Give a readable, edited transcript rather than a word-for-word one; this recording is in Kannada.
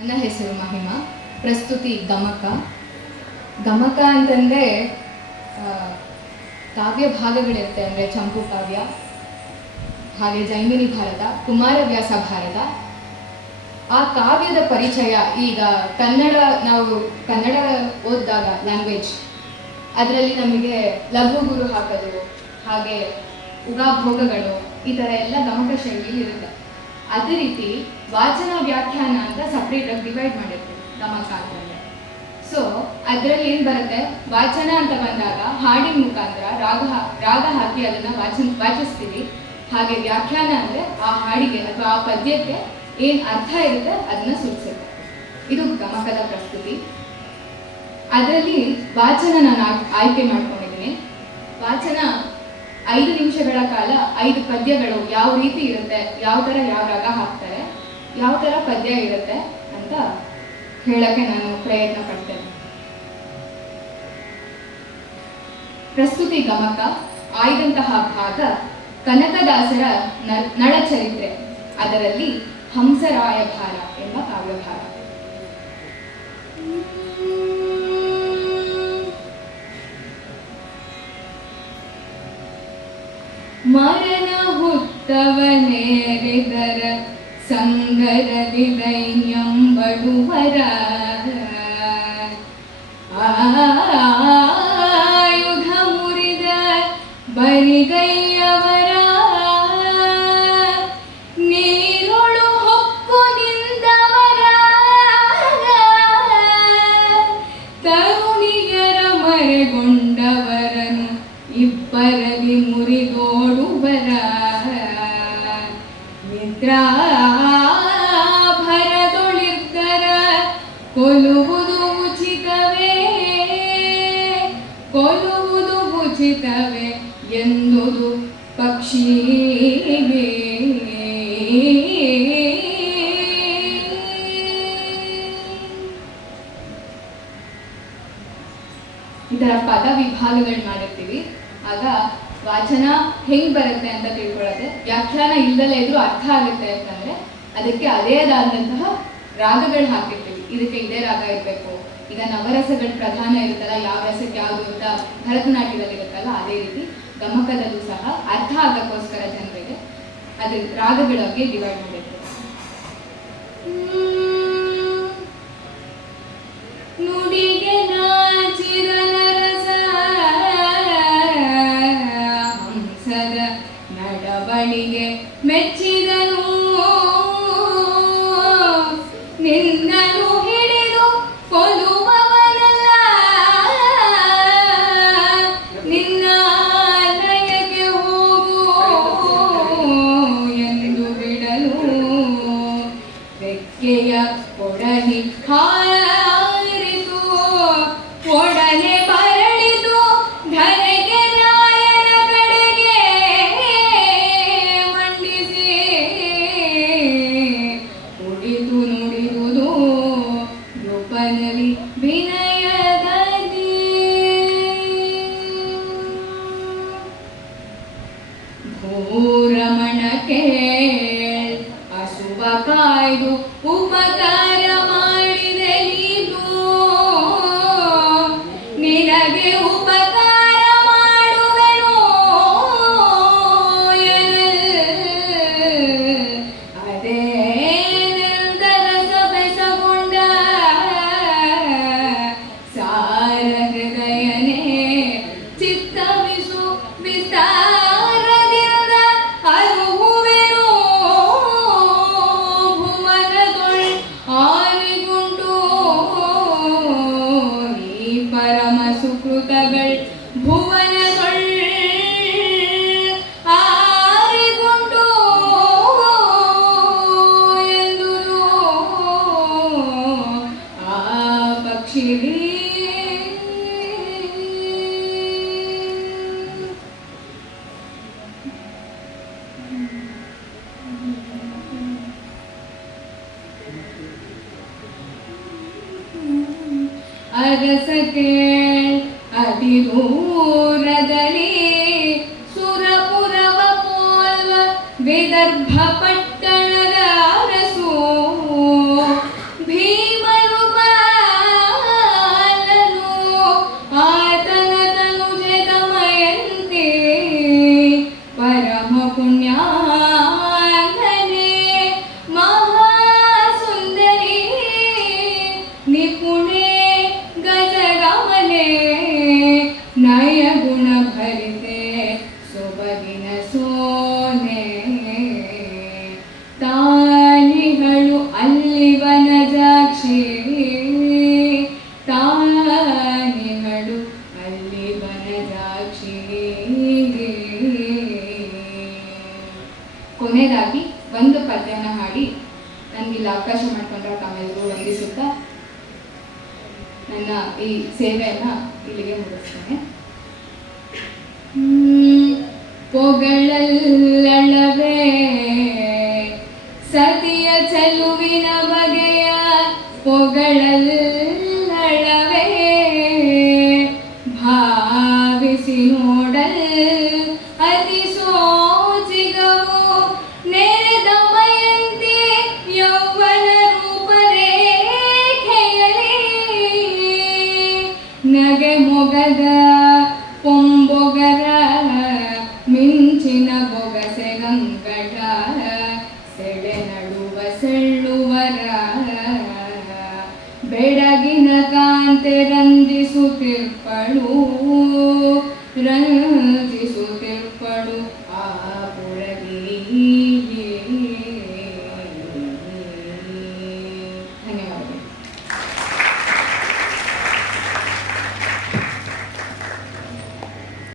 ನನ್ನ ಹೆಸರು ಮಹಿಮಾ. ಪ್ರಸ್ತುತಿ ಗಮಕ. ಗಮಕ ಅಂತಂದರೆ ಕಾವ್ಯ ಭಾಗಗಳಿರುತ್ತೆ. ಅಂದರೆ ಚಂಪು ಕಾವ್ಯ, ಹಾಗೆ ಜೈಮಿನಿ ಭಾರತ, ಕುಮಾರವ್ಯಾಸ ಭಾರತ. ಆ ಕಾವ್ಯದ ಪರಿಚಯ ಈಗ ನಾವು ಕನ್ನಡ ಓದಿದಾಗ ಲ್ಯಾಂಗ್ವೇಜ್ ಅದರಲ್ಲಿ ನಮಗೆ ಲಘು ಗುರು ಹಾಕೋದು, ಹಾಗೆ ಉಗಾಭೋಗಗಳು, ಈ ಥರ ಎಲ್ಲ ಗಮಕ ಶೈಲಿಯಲ್ಲಿ ಇರುತ್ತೆ. ಅದೇ ರೀತಿ ವಾಚನ ವ್ಯಾಖ್ಯಾನ ಅಂತ ಸಪ್ರೇಟಾಗಿ ಡಿವೈಡ್ ಮಾಡಿರ್ತೀವಿ ಗಮಕ ಅಂತಂದರೆ. ಸೊ ಅದರಲ್ಲಿ ಏನು ಬರುತ್ತೆ, ವಾಚನ ಅಂತ ಬಂದಾಗ ಹಾಡಿನ ಮುಖಾಂತರ ರಾಗ ಹಾಕಿ ಅದನ್ನು ವಾಚಿಸ್ತೀವಿ. ಹಾಗೆ ವ್ಯಾಖ್ಯಾನ ಅಂದರೆ ಆ ಹಾಡಿಗೆ ಅಥವಾ ಆ ಪದ್ಯಕ್ಕೆ ಏನು ಅರ್ಥ ಇರುತ್ತೆ ಅದನ್ನ ಸೂಚಿಸುತ್ತೆ. ಇದು ಗಮಕದ ಪ್ರಸ್ತುತಿ. ಅದರಲ್ಲಿ ವಾಚನ ನಾನು ಆಯ್ಕೆ ಮಾಡ್ಕೊಂಡಿದ್ದೀನಿ. ವಾಚನ 5 ನಿಮಿಷಗಳ ಕಾಲ 5 ಪದ್ಯಗಳು ಯಾವ ರೀತಿ ಇರುತ್ತೆ, ಯಾವ ಥರ ಯಾವ ರಾಗ ಹಾಕ್ತಾರೆ, ಯಾವ ಥರ ಪದ್ಯ ಇರುತ್ತೆ ಅಂತ ಹೇಳಕ್ಕೆ ನಾನು ಪ್ರಯತ್ನ ಪಡ್ತೇನೆ. ಪ್ರಸ್ತುತಿ ಗಮಕ ಆಯ್ದಂತಹ ಭಾಗ ಕನಕದಾಸರ ನಳಚರಿತ್ರೆ, ಅದರಲ್ಲಿ ಹಂಸರಾಯ ಭಾರ ಎಂಬ ಕಾವ್ಯಭಾಗ. ಮರಣ ಹುತ್ತವನೇರಿದರ ಸಂಗರದಿ ದೈನ್ಯಂ ಬಡುವರ ಆಯುಧ ಮುರಿದ ಬರಿಗೈಯವರ ನೀರೊಳು ಹೊಕ್ಕು ನಿಂದವರ ತರುಣಿಯರ ಮರೆಗೊಂಡವರನು ಇಬ್ಬರಲ್ಲಿ ಮುರಿದೋಡುವರ ನಿದ್ರಾಭರದೊಳಿರ್ತರ ಕೊಲ್ಲುವುದು ಉಚಿತವೇ ಎಂದುದು ಪಕ್ಷಿಗೆ. ಈ ಥರ ಪದ ವಿಭಾಗಗಳು ಮಾಡಿರ್ತೀವಿ. ಆಗ ವಾಚನ ಹೆಂಗ್ ಬರುತ್ತೆ ಅಂತ ತಿಳ್ಕೊಳ್ಳೋದೆ. ವ್ಯಾಖ್ಯಾನ ಇಲ್ದಲೇ ಇದ್ರೂ ಅರ್ಥ ಆಗುತ್ತೆ ಅಂತಂದ್ರೆ ಅದಕ್ಕೆ ಅದೇದಾದಂತಹ ರಾಗಗಳು ಹಾಕಿರ್ತೀವಿ. ಇದಕ್ಕೆ ಇದೇ ರಾಗ ಇರಬೇಕು. ಈಗ ನವರಸಗಳು ಪ್ರಧಾನ ಇರುತ್ತಲ್ಲ, ಯಾವ ರಸಕ್ಕೆ ಯಾವುದು ಅಂತ ಭರತನಾಟ್ಯದಲ್ಲಿ ಇರುತ್ತಲ್ಲ, ಅದೇ ರೀತಿ ಗಮಕದಲ್ಲೂ ಸಹ ಅರ್ಥ ಆಗಕ್ಕೋಸ್ಕರ ಜನರಿಗೆ ಅದು ರಾಗಗಳಾಗಿ ಡಿವೈಡ್ ಮಾಡಿರ್ತೀವಿ. ನುಡಿಗೆ ನಾಚಿದ ನರಸ ಹಂಸದ ನಡವಳಿಗೆ ಮೆಚ್ಚಿದನು, ನಿನ್ನನು ಹಿಡಿದು ಕೊಲ್ಲುವವನಲ್ಲ, ನಿನ್ನ ಲಯಕ್ಕೆ ಹೋಗು ಎಂದು ಬಿಡಲು ರೆಕ್ಕೆಯ ಕೊಡಲಿ ಹಾರಿತು, ಒಡನೆ ಬರಳಿತು ಧರೆಗೆ ರಾಯನ ಕಡೆಗೆ ಮಂಡಿಸಿ ಕುಡಿದು ನುಡಿದುದು ನೃಪನಲ್ಲಿ ವಿನಯದಲ್ಲಿ. ಭೂರಮಣ ಕೇಳ್ ಅಸುವ ಕಾಯ್ದು ಉಪಕಾರ ಮಾಡಿದೆ ನೀನು, ನಿನಗೆ ಉಪಕಾರ ಮಾಡುವೆನು ಅದೇ ನಂತರ ಬೆಸಗೊಂಡ ಸಾರ ಹೃದಯನೇ ಚಿತ್ತವಿಸು ವಿಸ್ತಾರದಿಂದ ಅರುಹುವೆನು ಭುವನದೊಳ್ ಆರಿಗುಂಟು ಈ ಪರಮ ಸುಕೃತಗಳ್ ಭುವನದೊಳ್ ಆರಿಗುಂಟು ಎಂದುದು ಆ ಪಕ್ಷಿ. ಅರಸಕ್ಕೆ ಅತಿದೂರದಲ್ಲಿ ಸುರಪುರವ ಪೋಲ್ವ ವಿದರ್ಭ ಪಟ್ಟಣದ ಅರಸು ಭೀ ಸಾಕ್ಷಿ ತಾನಿಹಳು ಅಲ್ಲಿ ವನಜಾಕ್ಷಿ. ಕೊನೆಯದಾಗಿ ಒಂದು ಪದ್ಯನ ಹಾಡಿ ನನಗಿಲ್ಲಿ ಅವಕಾಶ ಮಾಡಿಕೊಂಡ್ರೆ ತಮ್ಮೆಲ್ಲರೂ ವಂದಿಸುತ್ತಾ ನನ್ನ ಈ ಸೇವೆಯನ್ನು ಇಲ್ಲಿಗೆ ಮುಗಿಸ್ತೇನೆ. ಪೊಗಳಲ್ಲಳವೇ ಸತಿಯ ಚೆಲುವಿನ ಬಗೆಯ ಪೊಗಳಲ್ಲಳವೇ ಭಾವಿಸಿ ನೋಡಲ್ ಅತಿ ಸೋಜಿಗವು ನೆರೆದ ಮಯಂತಿ ಯೌವನ ರೂಪರೇಖೆಯಲಿ ನಗೆ ಮೊಗದ ಪೊಂಬೊಗರ ಮಿಂಚಿನ ಬೊಗಸೆ ಗಂಗಟ ಸೆಳೆ ನಡುವ ಸೆಳ್ಳುವರ ಬೆಡಗಿನ ಕಾಂತೆ ರಂಜಿಸುತ್ತಿರ್ಪಳು